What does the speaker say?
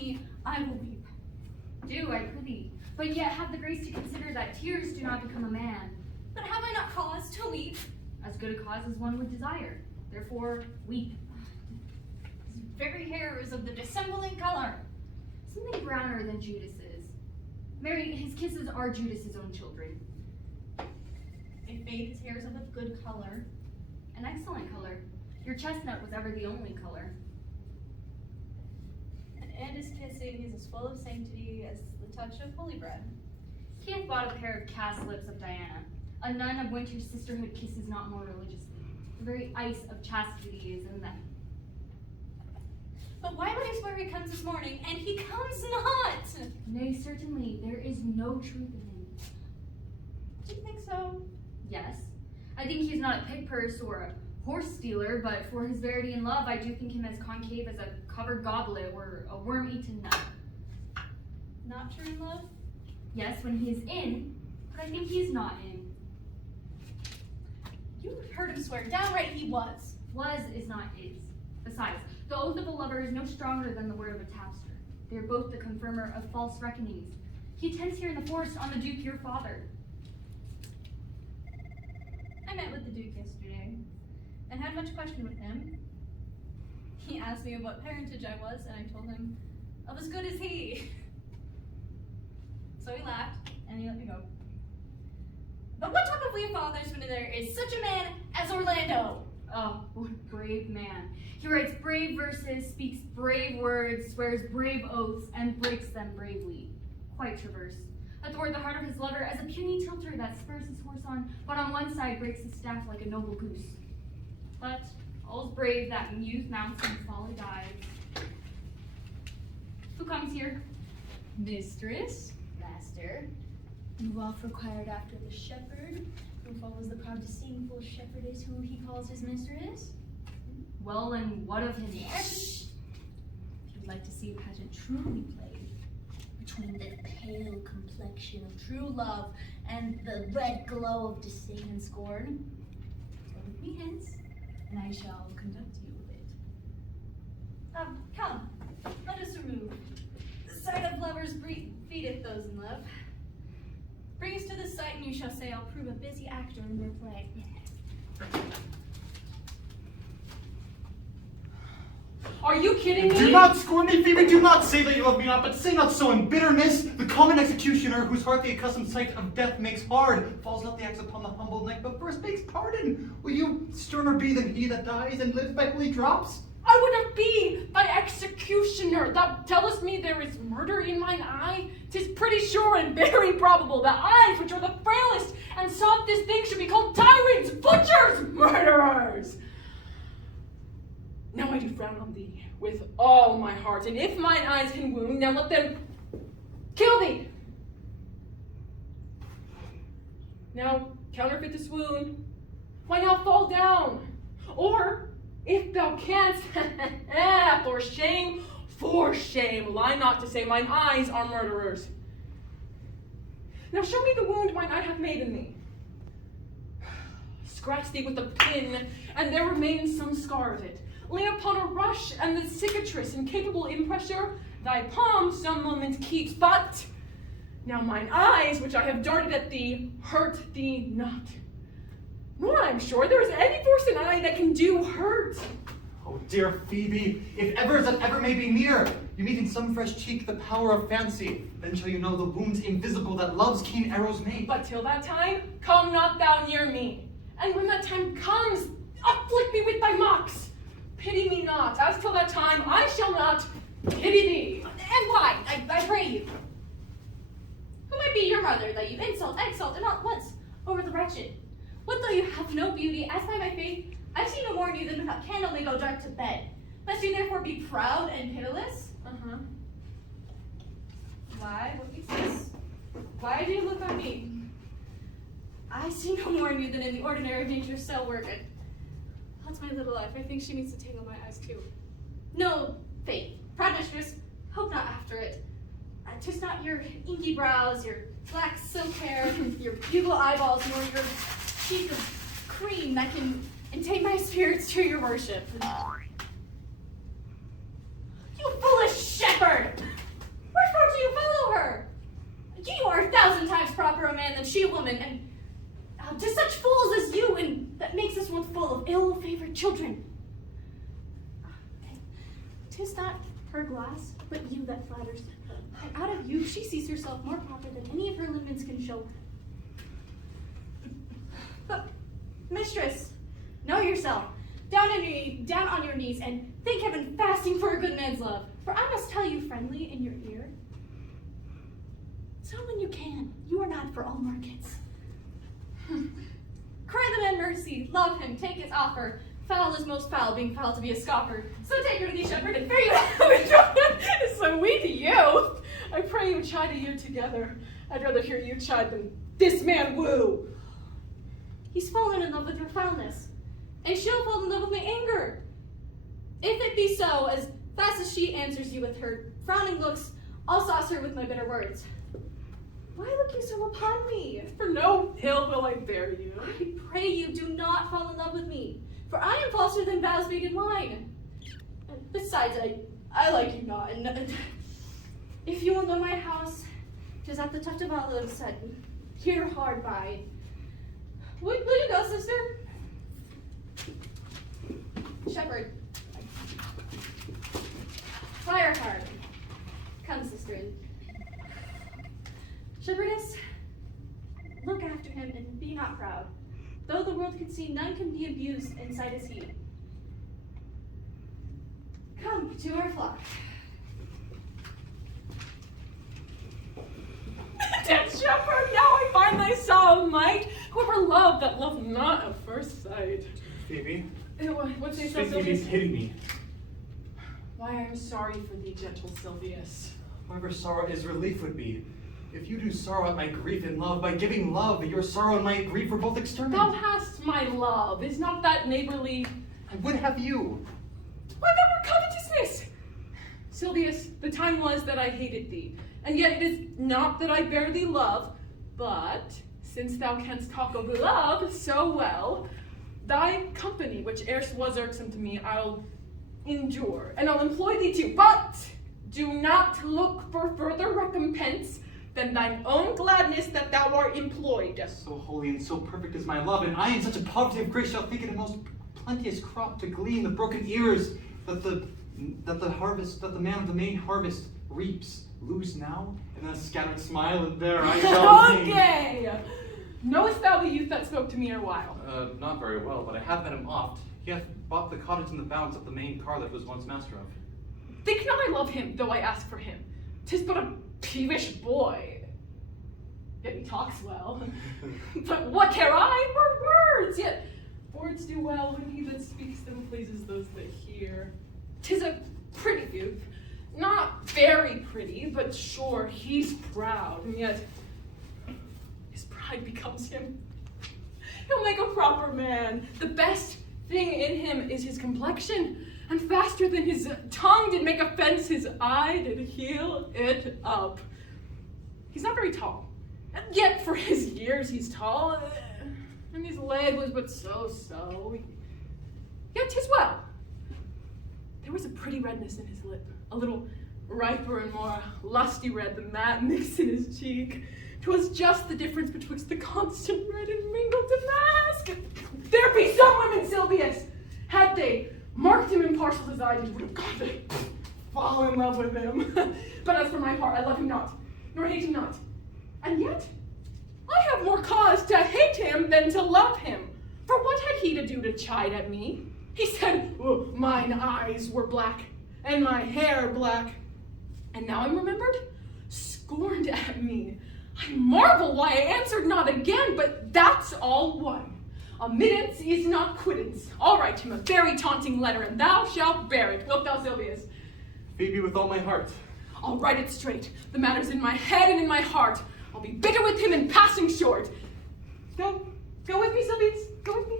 me, I will weep. Do, I prithee, but yet have the grace to consider that tears do not become a man. But have I not cause to weep? As good a cause as one would desire. Therefore, weep. His very hair is of the dissembling color. Something browner than Judas's. Mary, his kisses are Judas's own children. If babe, his hair is of a good color. An excellent color. Your chestnut was ever the only color. And his kissing is as full of sanctity as the touch of holy bread. He hath bought a pair of cast lips of Diana. A nun of winter's sisterhood kisses not more religiously. The very ice of chastity is in them. But why would I swear he comes this morning, and he comes not? Nay, certainly, there is no truth in him. Do you think so? Yes. I think he is not a pig purse or a horse stealer, but for his verity and love, I do think him as concave as a covered goblet or a worm-eaten nut. Not true in love? Yes, when he is in, but I think he is not in. You heard him swear downright he was. Was is not is. Besides, the oath of a lover is no stronger than the word of a tapster. They are both the confirmer of false reckonings. He attends here in the forest on the Duke your father. I met with the Duke yesterday, and had much question with him. He asked me of what parentage I was, and I told him of as good as he. So he laughed, and he let me go. But what talk of we fathers when there is such a man as Orlando? Oh, what a brave man. He writes brave verses, speaks brave words, swears brave oaths, and breaks them bravely. Quite traverse. Athwart the heart of his lover as a puny tilter that spurs his horse on, but on one side breaks his staff like a noble goose. But all's brave that youth mounts and folly dies. Who comes here? Mistress, Master, you oft required after the shepherd, who follows the proud disdainful shepherdess who he calls his mistress. Well, and what of him? If you'd like to see a pageant truly played, between the pale complexion of true love and the red glow of disdain and scorn, go with me hence, and I shall conduct you a bit. Come, let us remove. The sight of lovers feedeth those in love. Bring us to the sight, and you shall say I'll prove a busy actor in your play. Are you kidding me? Do not scorn me, Phoebe, do not say that you love me not, but say not so in bitterness. The common executioner, whose heart the accustomed sight of death makes hard, falls not the axe upon the humble neck, but first makes pardon. Will you sterner be than he that dies and lives by holy drops? I would not be thy executioner. Thou tellest me there is murder in mine eye. 'Tis pretty sure and very probable that eyes, which are the frailest and softest things, should be called tyrants, butchers, murderers. Now I do frown on thee with all my heart, and if mine eyes can wound, now let them kill thee. Now counterfeit this wound. Why now fall down? Or if thou canst, for shame, lie not to say mine eyes are murderers. Now show me the wound mine eye hath made in thee. Scratch thee with a pin, and there remains some scar of it. Lay upon a rush, and the cicatrice, incapable impressure, thy palm some moments keeps, but now mine eyes, which I have darted at thee, hurt thee not. Nor I am sure there is any force in eye that can do hurt. Oh, dear Phoebe, if ever that ever may be near, you meet in some fresh cheek the power of fancy, then shall you know the wounds invisible that love's keen arrows make. But till that time, come not thou near me. And when that time comes, afflict me with thy mocks. Pity me not, as till that time I shall not pity thee. And why, I pray you? Who might be your mother, that you insult, exalt, and not once over the wretched? What though you have no beauty, as by my faith, I see no more in you than without candle may go dark to bed. Lest you therefore be proud and pitiless? Why, what is this? Why do you look on me? I see no more in you than in the ordinary of nature's cell work. That's my little life. I think she means to tangle my eyes too. No, faith, proud mistress, hope not after it. 'Tis not your inky brows, your black silk hair, your bugle eyeballs, nor your cheek of cream that can entame my spirits to your worship. You foolish shepherd! she a woman, and to such fools as you, and that makes this world full of ill-favored children. 'Tis not her glass, but you that flatters her. And out of you she sees herself more proper than any of her lineaments can show her. But, mistress, know yourself. Down on your knees, and thank heaven fasting for a good man's love. For I must tell you friendly in your ear, so when you can, you are not for all markets. Cry the man mercy, love him, take his offer. Foul is most foul, being foul to be a scoffer. So take her to thee, shepherd, and fare you out. So we to you. I pray you chide a year together. I'd rather hear you chide than this man woo. He's fallen in love with your foulness, and she'll fall in love with my anger. If it be so, as fast as she answers you with her frowning looks, I'll sauce her with my bitter words. Why look you so upon me? For no ill will I bear you. I pray you do not fall in love with me, for I am falser than vows made in wine. And besides, I like you not, and if you will know my house, 'tis at the Tuft of Olives, here hard by. Will you go, sister? Shepherd. Fire hard. Come, sister. Shepherdess, look after him and be not proud. Though the world could see, none can be abused in sight as he. Come to our flock. Dead shepherd, now I find thy solemn might. Whoever loved that loved not at first sight. Phoebe, What's your Phoebe, Sylvius? pity me. Why I am sorry for thee, gentle Sylvius. Whatever sorrow is, relief would be. If you do sorrow at my grief in love, by giving love, your sorrow and my grief were both exterminated. Thou hast my love. Is not that neighborly? I would have you. Why, that were covetousness! Sylvius, the time was that I hated thee, and yet it is not that I bear thee love, but since thou canst talk of love so well, thy company, which erst was irksome to me, I'll endure, and I'll employ thee too, but do not look for further recompense than thine own gladness that thou art employed. So holy and so perfect is my love, and I in such a poverty of grace shall think it a most plenteous crop to glean the broken ears that the man of the main harvest reaps. Lose now, and then a scattered smile, and there I shall be. Okay! Knowest thou the youth that spoke to me erewhile? Not very well, but I have met him oft. He hath bought the cottage in the bounds of the main car that was once master of. Think not I love him, though I ask for him. 'Tis but a peevish boy. Yet he talks well. But what care I for words? Yet words do well when he that speaks them pleases those that hear. 'Tis a pretty youth. Not very pretty, but sure he's proud, and yet his pride becomes him. He'll make a proper man. The best thing in him is his complexion, and faster than his tongue did make offense, his eye did heal it up. He's not very tall, and yet for his years he's tall, and his leg was but so. Yet 'tis well. There was a pretty redness in his lip, a little riper and more lusty red than that mixed in his cheek. 'Twas just the difference betwixt the constant red and mingled damask. There be some women, Sylvius, had they marked him impartial as I did, would have gone to fall in love with him. But as for my part, I love him not, nor hate him not. And yet, I have more cause to hate him than to love him. For what had he to do to chide at me? He said, oh, mine eyes were black, and my hair black. And now I'm remembered? Scorned at me. I marvel why I answered not again, but that's all one. Admittance is not quittance. I'll write him a very taunting letter, and thou shalt bear it. Wilt thou, Sylvius? Phoebe, with all my heart. I'll write it straight. The matter's in my head and in my heart. I'll be bitter with him and passing short. Go with me, Sylvius. Go with me.